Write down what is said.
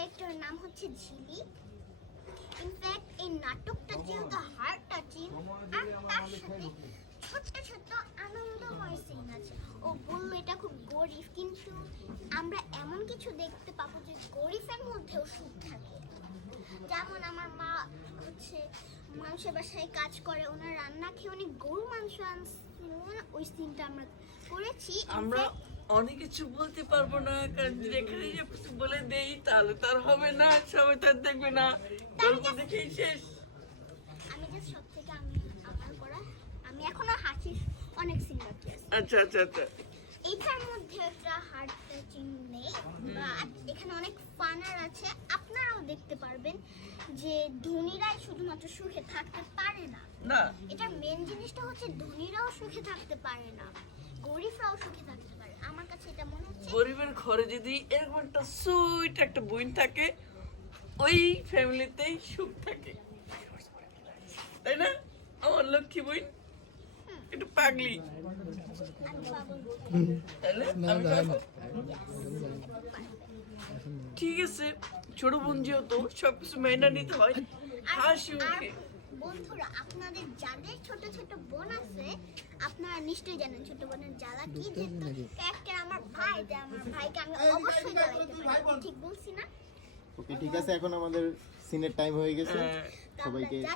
ক্যারেক্টারের নাম হচ্ছে ঝিলি। ইনফ্যাক্ট এই নাটকটা যেহেতু হার্ট টাচিং আর তার সাথে ছোট্ট ছোট্ট আনন্দময় সিন আছে। ও বললো এটা খুব গরিব, কিন্তু আমরা এমন কিছু দেখতে পাবো যে গরিবের মধ্যেও সুখ থাকে। যেমন আমার মা হচ্ছে মানুষের বাসায় কাজ করে, ওনার রান্না খেয়ে উনি গরু মাংস আনছিলেন, ওই সিনটা আমরা করেছি। আমরা অনেক কিছু বলতে পারবো না, কারণ যেখানে বলে দেই তাহলে তার হবে না, সবাই তার দেখবে না, গল্প দেখেই শেষ। আমি জাস্ট সব থেকে আমার করা আমি এখনো হাসির অনেক সিন বাকি আছে। আচ্ছা আচ্ছা আচ্ছা, এইটার মধ্যে একটা হার্ট টাচিং নেই, বাট এখানে অনেক ফানার আছে। আপনারাও দেখতে পারবেন যে ধনীরাই শুধুমাত্র সুখে থাকতে পারে না। না এটার মেন জিনিসটা হচ্ছে ধনীরাও সুখে থাকতে পারে না, গরিবরাও সুখে থাকতে পারে। আমার কাছে এটা মনে হচ্ছে গরিবের ঘরে যদি এরকম একটা সুইট একটা বোন থাকে, ওই ফ্যামিলিতেই সুখ থাকে, তাই না? আমার লক্ষ্মী বোন একটু পাগলি, আমি পাগল। তাইলে আমি পাগল। ঠিক আছে, ছোট বোন যেহেতু সবকিছু মেনে নিতে হয়, হাসি আর মুখে। বন্ধুরা, আপনাদের যাদের ছোট ছোট বোন আছে, আপনারা নিশ্চয়ই জানেন ছোট বোনের জ্বালা কি। যেহেতু ক্যারেক্টার আমার ভাই, তাই আমার ভাইকে আমি অবশ্যই জ্বালাইতে পারি। ঠিক বলছি না? ওকে, ঠিক আছে, এখন আমাদের সিনের টাইম হয়ে গেছে। হ্যাঁ। তো আমরা সবাইকে যাচ্ছি।